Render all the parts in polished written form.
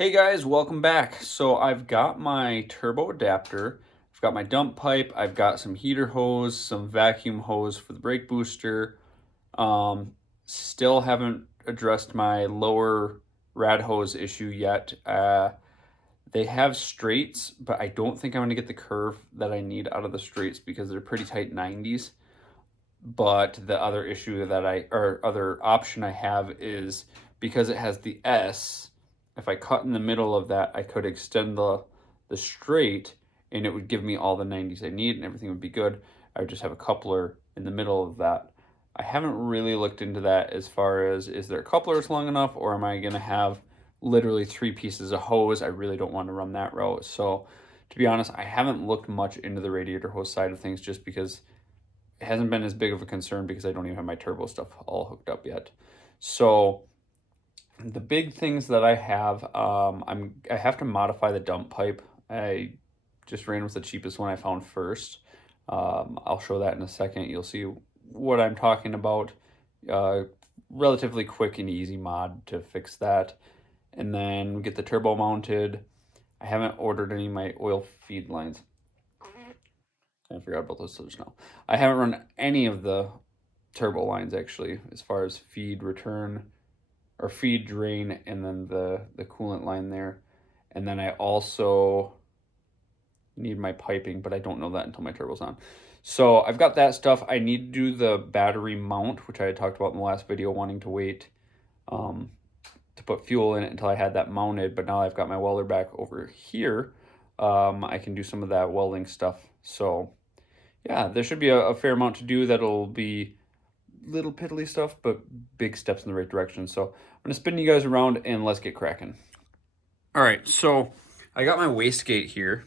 Hey guys, welcome back. So I've got my turbo adapter, I've got my dump pipe, I've got some heater hose, some vacuum hose for the brake booster. Still haven't addressed my lower rad hose issue yet. They have straights, but I don't think I'm going to get the curve that I need out of the straights because they're pretty tight 90s. But the other issue that or other option I have is because it has the S, if I cut in the middle of that, I could extend the straight and it would give me all the 90s I need and everything would be good. I would just have a coupler in the middle of that. I haven't really looked into that as far as is there couplers long enough or am I going to have literally 3 pieces of hose? I really don't want to run that route. So to be honest, I haven't looked much into the radiator hose side of things just because it hasn't been as big of a concern because I don't even have my turbo stuff all hooked up yet. So the big things that I have, I have to modify the dump pipe. I just ran with the cheapest one I found first. I'll show that in a second. You'll see what I'm talking about. Uh, Relatively quick and easy mod to fix that. And then get the turbo mounted. I haven't ordered any of my oil feed lines. I forgot about those just now. I haven't run any of the turbo lines actually, as far as feed return or feed drain, and then the coolant line there. And then I also need my piping, but I don't know that until my turbo's on. So I've got that stuff. I need to do the battery mount, which I had talked about in the last video, wanting to wait to put fuel in it until I had that mounted. But now I've got my welder back over here. I can do some of that welding stuff. So yeah, there should be a fair amount to do that'll be little piddly stuff, but big steps in the right direction. So I'm gonna spin you guys around and let's get cracking. All right, so I got my wastegate here.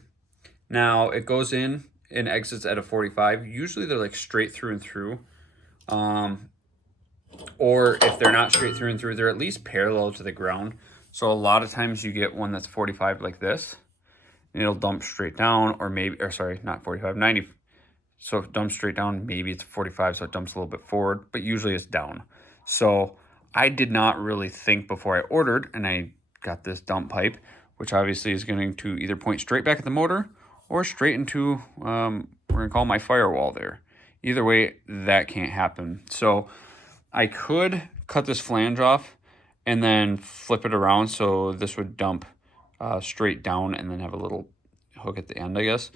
Now it goes in and exits at a 45. Usually they're like straight through and through. Or if they're not straight through and through, they're at least parallel to the ground. So a lot of times you get one that's 45 like this, and it'll dump straight down, or maybe, or sorry, not 45, 90. So if it dumps straight down, maybe it's 45, so it dumps a little bit forward, but usually it's down. So I did not really think before I ordered, and I got this dump pipe, which obviously is going to either point straight back at the motor or straight into, we're going to call my firewall there. Either way, that can't happen. So I could cut this flange off and then flip it around so this would dump straight down and then have a little hook at the end, I guess.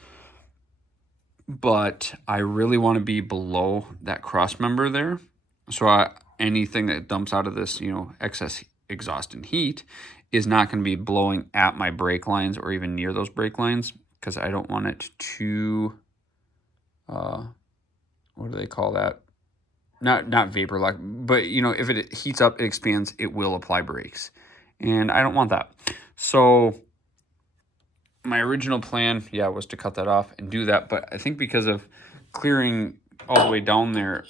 But I really want to be below that cross member there. So anything that dumps out of this, excess exhaust and heat is not going to be blowing at my brake lines or even near those brake lines because I don't want it to, what do they call that? Not vapor lock, but if it heats up, it expands, it will apply brakes. And I don't want that. So my original plan, was to cut that off and do that. But I think because of clearing all the way down there,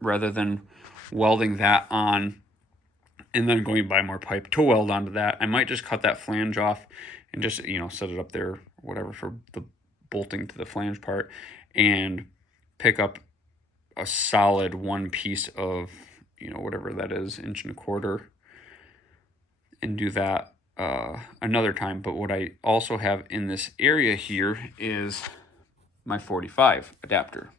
rather than welding that on and then going to buy more pipe to weld onto that, I might just cut that flange off and just, set it up there, whatever, for the bolting to the flange part, and pick up a solid one piece of, whatever that is, 1.25 inches, and do that another time. But what I also have in this area here is my 45 adapter.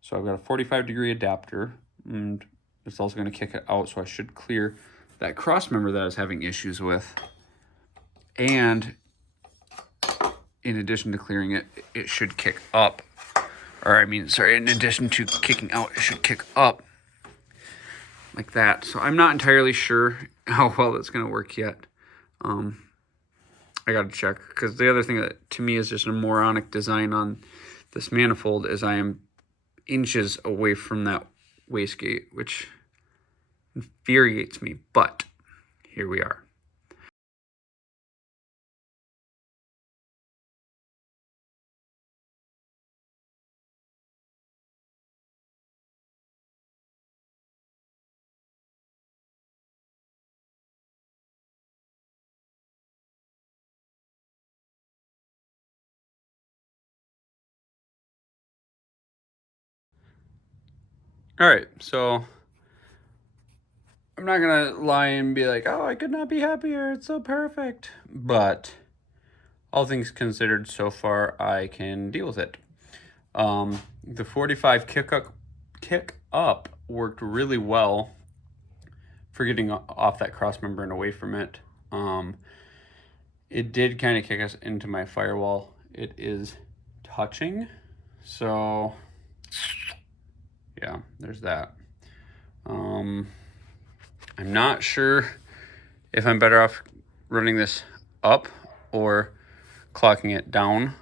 So I've got a 45-degree adapter, and it's also going to kick it out, so I should clear that cross member that I was having issues with. And in addition to clearing it, it should kick up. In addition to kicking out, it should kick up like that. So I'm not entirely sure how well that's going to work yet. I got to check, because the other thing that to me is just a moronic design on this manifold is I am inches away from that wastegate, which infuriates me, but here we are. All right, so I'm not gonna lie and be like, oh, I could not be happier, it's so perfect. But all things considered, so far I can deal with it. The 45 kick up worked really well for getting off that cross member and away from it. It did kind of kick us into my firewall. It is touching, so yeah, there's that. I'm not sure if I'm better off running this up or clocking it down.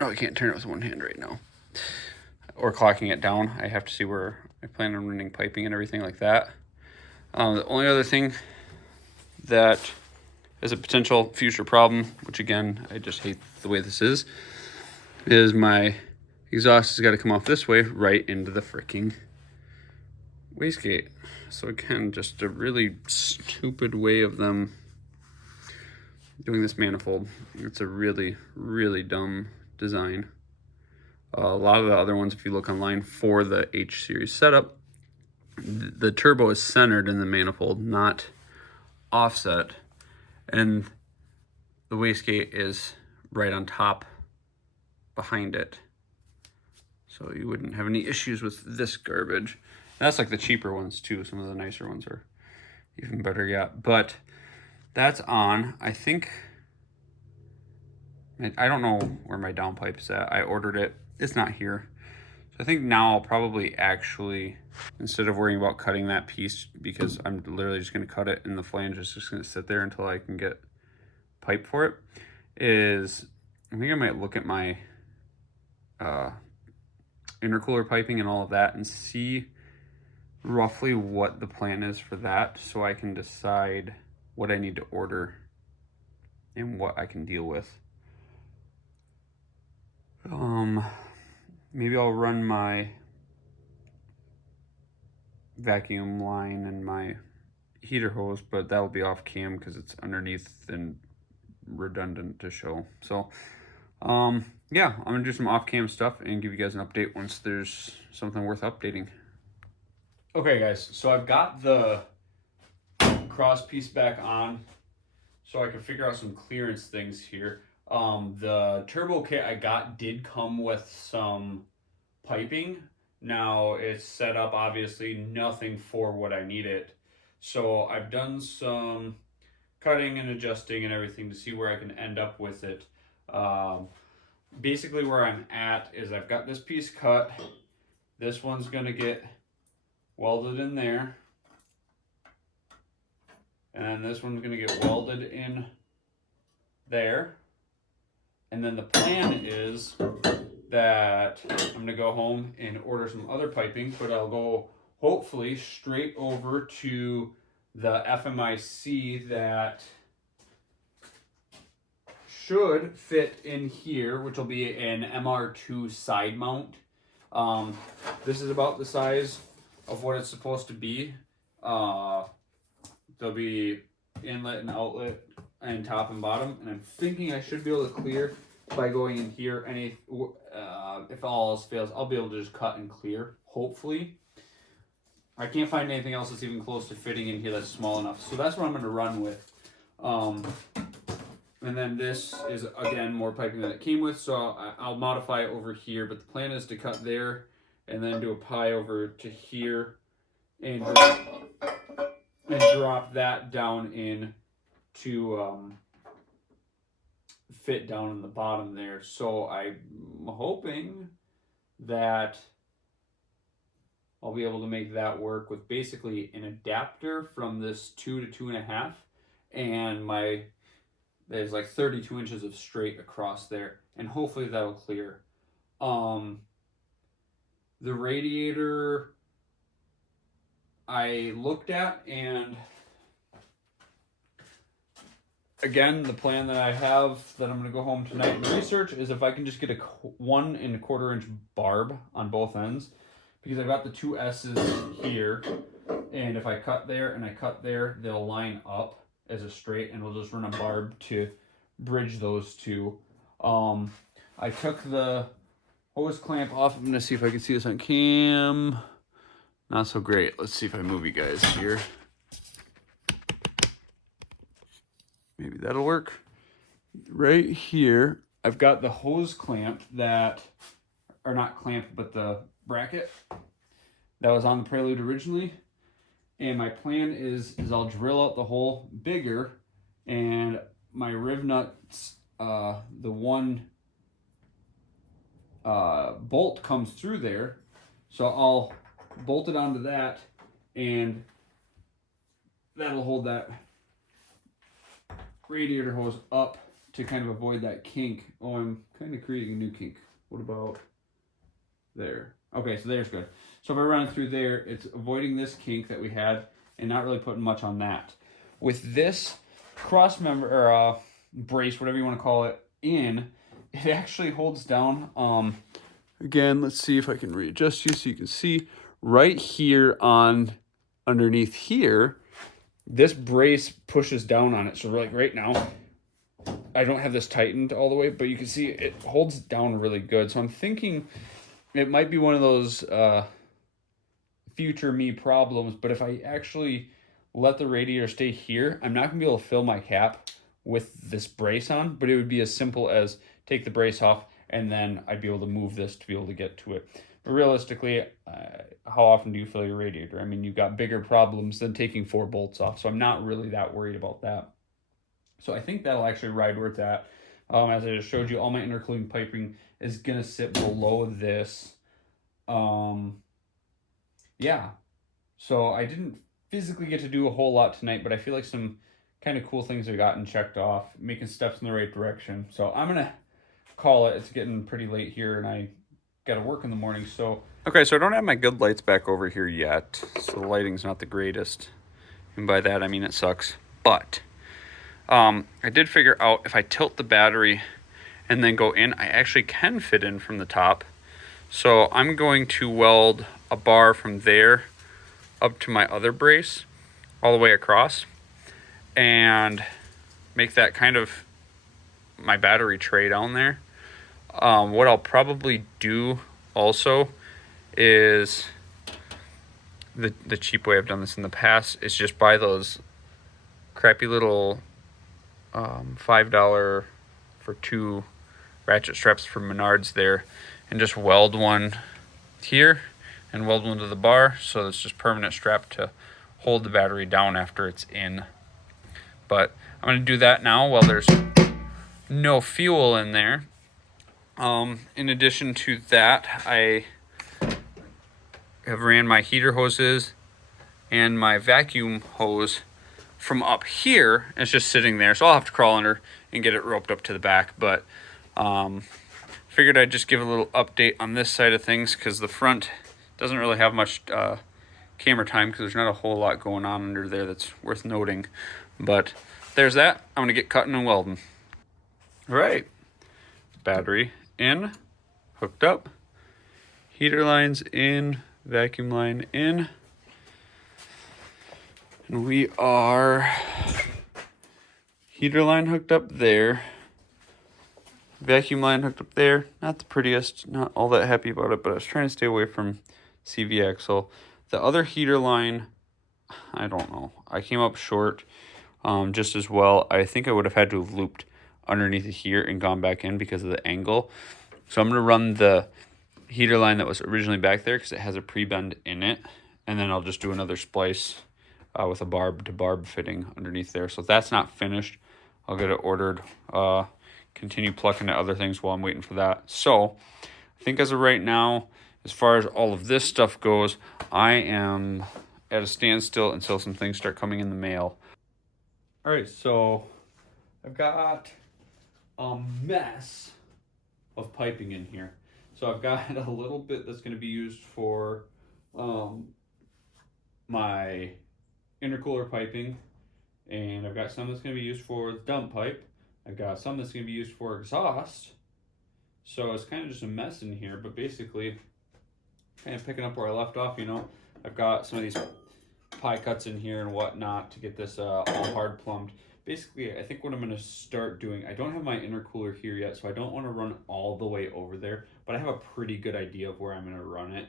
Oh, I can't turn it with one hand right now. Or clocking it down. I have to see where I plan on running piping and everything like that. The only other thing that is a potential future problem, which again, I just hate the way this is my exhaust has got to come off this way right into the freaking wastegate. So again, just a really stupid way of them doing this manifold. It's a really, really dumb design. A lot of the other ones, if you look online for the H series setup, the turbo is centered in the manifold, not offset, and the wastegate is right on top behind it. So you wouldn't have any issues with this garbage. And that's like the cheaper ones too. Some of the nicer ones are even better yet. But that's on. I think, I don't know where my downpipe is at. I ordered it. It's not here. So I think now I'll probably actually, instead of worrying about cutting that piece, because I'm literally just going to cut it and the flange is just going to sit there until I can get pipe for it, is I think I might look at my intercooler piping and all of that and see roughly what the plan is for that, so I can decide what I need to order and what I can deal with. Maybe I'll run my vacuum line and my heater hose, but that'll be off cam because it's underneath and redundant to show. So yeah, I'm gonna do some off cam stuff and give you guys an update once there's something worth updating. Okay guys, so I've got the cross piece back on so I can figure out some clearance things here. The turbo kit I got did come with some piping. Now it's set up, obviously nothing for what I need it. So I've done some cutting and adjusting and everything to see where I can end up with it. Basically where I'm at is I've got this piece cut. This one's gonna get welded in there. And this one's gonna get welded in there. And then the plan is that I'm gonna go home and order some other piping, but I'll go hopefully straight over to the FMIC that should fit in here, which will be an MR2 side mount. This is about the size of what it's supposed to be. There'll be inlet and outlet and top and bottom, and I'm thinking I should be able to clear by going in here. Any if all else fails, I'll be able to just cut and clear, hopefully. I can't find anything else that's even close to fitting in here that's small enough, so that's what I'm going to run with. And then this is, again, more piping that it came with, so I'll modify it over here, but the plan is to cut there and then do a pie over to here and drop that down in to fit down in the bottom there. So I'm hoping that I'll be able to make that work with basically an adapter from this 2 to 2.5, and there's like 32 inches of straight across there, and hopefully that'll clear. The radiator I looked at, and again, the plan that I have that I'm going to go home tonight and research is if I can just get a 1 1/4 inch barb on both ends, because I've got the two S's here, and if I cut there and I cut there, they'll line up as a straight, and we'll just run a barb to bridge those two. I took the hose clamp off. I'm going to see if I can see this on cam. Not so great. Let's see if I move you guys here. maybe that'll work. Right here, I've got the hose clamped that, or not clamped, but the bracket that was on the Prelude originally. And my plan is I'll drill out the hole bigger, and my riv nuts, the one bolt comes through there, so I'll bolt it onto that, and that'll hold that radiator hose up to kind of avoid that kink. Oh, I'm kind of creating a new kink. What about there? Okay, so there's good. So if I run it through there, it's avoiding this kink that we had and not really putting much on that. With this cross member, or brace, whatever you want to call it, in, it actually holds down. Again, let's see if I can readjust you so you can see right here on underneath here, this brace pushes down on it. So like right now, I don't have this tightened all the way, but you can see it holds down really good. So I'm thinking it might be one of those future me problems, but if I actually let the radiator stay here, I'm not gonna be able to fill my cap with this brace on, but it would be as simple as take the brace off and then I'd be able to move this to be able to get to it. But realistically, how often do you fill your radiator? I mean, you've got bigger problems than taking 4 bolts off, so I'm not really that worried about that. So I think that'll actually ride where it's at. As I just showed you, all my intercooling piping is gonna sit below this. Yeah, so I didn't physically get to do a whole lot tonight, but I feel like some kind of cool things have gotten checked off, making steps in the right direction. So I'm gonna call it. It's getting pretty late here, and I got to work in the morning. So okay, so I don't have my good lights back over here yet, so the lighting's not the greatest, and by that I mean it sucks. But I did figure out if I tilt the battery and then go in, I actually can fit in from the top. So I'm going to weld a bar from there up to my other brace all the way across and make that kind of my battery tray down there. What I'll probably do also is the cheap way I've done this in the past is just buy those crappy little $5 for 2 ratchet straps from Menards there, and just weld one here and weld one to the bar, so it's just permanent strap to hold the battery down after it's in. But I'm going to do that now while there's no fuel in there. In addition to that, I have ran my heater hoses and my vacuum hose from up here. It's just sitting there, so I'll have to crawl under and get it roped up to the back. But figured I'd just give a little update on this side of things, because the front doesn't really have much camera time because there's not a whole lot going on under there that's worth noting. But there's that. I'm gonna get cutting and welding. All right, battery in, hooked up, heater lines in, vacuum line in, and we are heater line hooked up there, vacuum line hooked up there. Not the prettiest, not all that happy about it, but I was trying to stay away from CV axle. The other heater line, I don't know, I came up short just as well. I think I would have had to have looped underneath it here and gone back in because of the angle. So I'm going to run the heater line that was originally back there because it has a pre-bend in it, and then I'll just do another splice with a barb to barb fitting underneath there. So if that's not finished, I'll get it ordered, continue plucking at other things while I'm waiting for that. So I think as of right now, as far as all of this stuff goes, I am at a standstill until some things start coming in the mail. All right, so I've got a mess of piping in here. So I've got a little bit that's going to be used for my intercooler piping, and I've got some that's going to be used for the dump pipe. I've got some that's going to be used for exhaust. So it's kind of just a mess in here, but basically kind of picking up where I left off, you know. I've got some of these pie cuts in here and whatnot to get this all hard plumbed. Basically, I think what I'm going to start doing, I don't have my intercooler here yet, so I don't want to run all the way over there, but I have a pretty good idea of where I'm going to run it.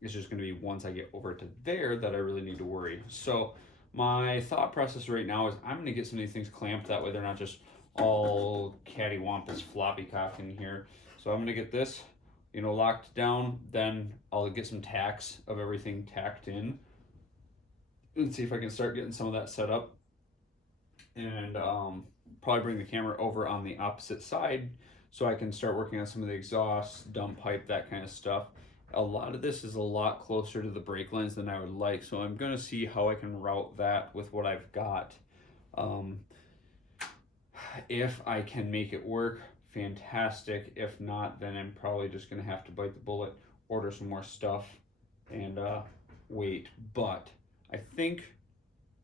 It's just going to be once I get over to there that I really need to worry. So my thought process right now is I'm going to get some of these things clamped, that way they're not just all cattywampus floppy cock in here. So I'm going to get this, you know, locked down, then I'll get some tacks of everything tacked in and see if I can start getting some of that set up, and probably bring the camera over on the opposite side so I can start working on some of the exhaust, dump pipe, that kind of stuff. A lot of this is a lot closer to the brake lines than I would like, so I'm going to see how I can route that with what I've got. If I can make it work, fantastic. If not, then I'm probably just going to have to bite the bullet, order some more stuff, and wait. But I think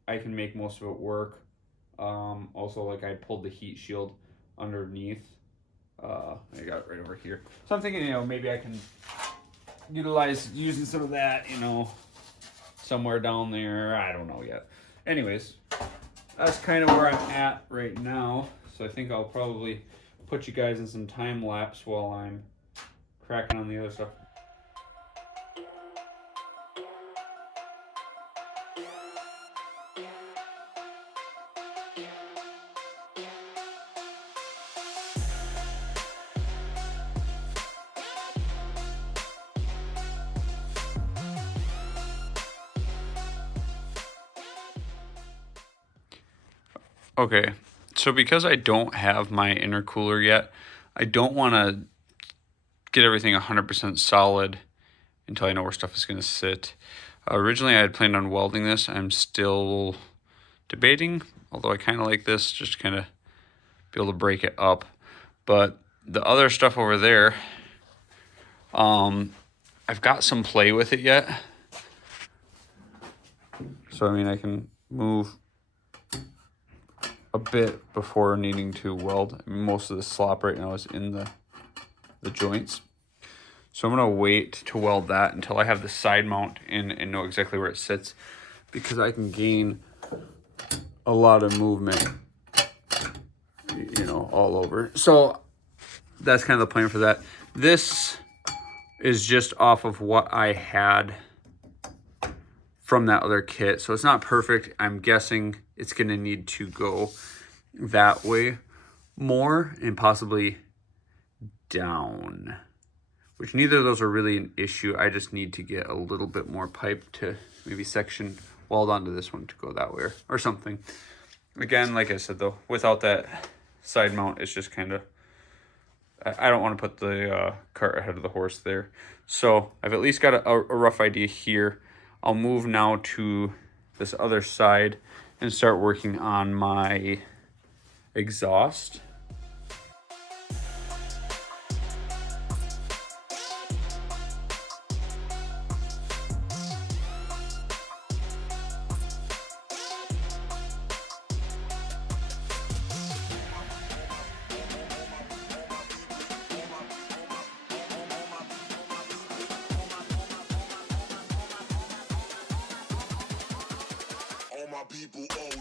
I can make most of it work. Also, like, I pulled the heat shield underneath. I got it right over here. So I'm thinking, you know, maybe I can utilize using some of that, you know, somewhere down there. I don't know yet. Anyways, that's kind of where I'm at right now. So I think I'll probably put you guys in some time lapse while I'm cracking on the other stuff. Okay, so because I don't have my intercooler yet, I don't want to get everything 100% solid until I know where stuff is going to sit. Originally, I had planned on welding this. I'm still debating, although I kind of like this, just kind of be able to break it up. But the other stuff over there, I've got some play with it yet. So, I mean, I can move a bit before needing to weld. I mean, most of the slop right now is in the joints. So I'm going to wait to weld that until I have the side mount in and know exactly where it sits, because I can gain a lot of movement, you know, all over. So that's kind of the plan for that. This is just off of what I had from that other kit. So it's not perfect. I'm guessing it's going to need to go that way more and possibly down, which neither of those are really an issue. I just need to get a little bit more pipe to maybe section weld onto this one to go that way or something. Again, like I said though, without that side mount, it's just kind of, I don't want to put the cart ahead of the horse there. So I've at least got a rough idea here. I'll move now to this other side and start working on my exhaust. People OG.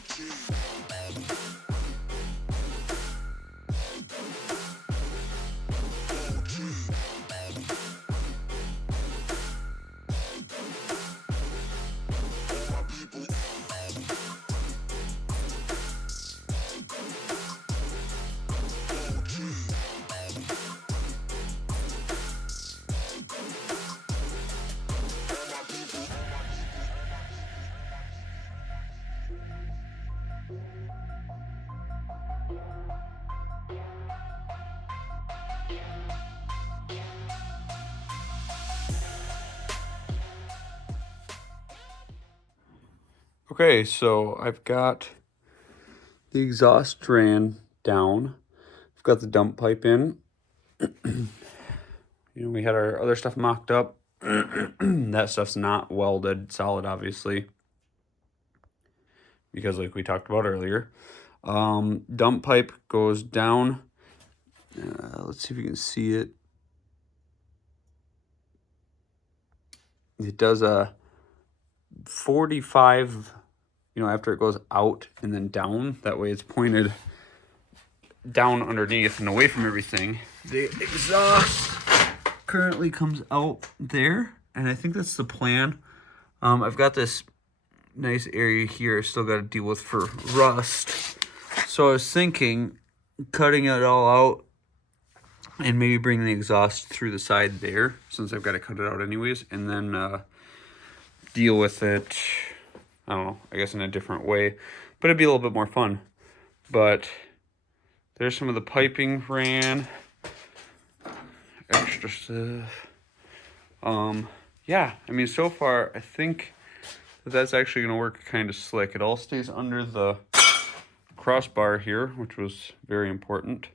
Okay, so I've got the exhaust ran down. I've got the dump pipe in. You know, we had our other stuff mocked up. That stuff's not welded solid, obviously, because like we talked about earlier. Dump pipe goes down. Let's see if you can see it. It does a 45, you know, after it goes out and then down. That way it's pointed down underneath and away from everything. The exhaust currently comes out there, and I think that's the plan. I've got this nice area here I still got to deal with for rust. So I was thinking cutting it all out and maybe bring the exhaust through the side there, since I've got to cut it out anyways, and then deal with it, I don't know, I guess in a different way, but it'd be a little bit more fun. But there's some of the piping ran, extra stuff. Yeah, I mean, so far I think that's actually going to work kind of slick. It all stays under the crossbar here, which was very important.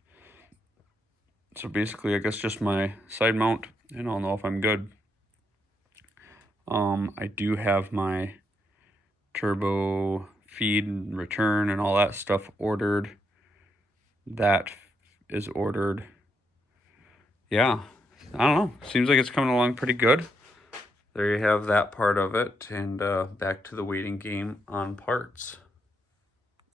So basically, I guess just my side mount, and I'll know if I'm good. I do have my turbo feed and return and all that stuff ordered. That is ordered. Yeah, I don't know. Seems like it's coming along pretty good. There you have that part of it, and back to the waiting game on parts.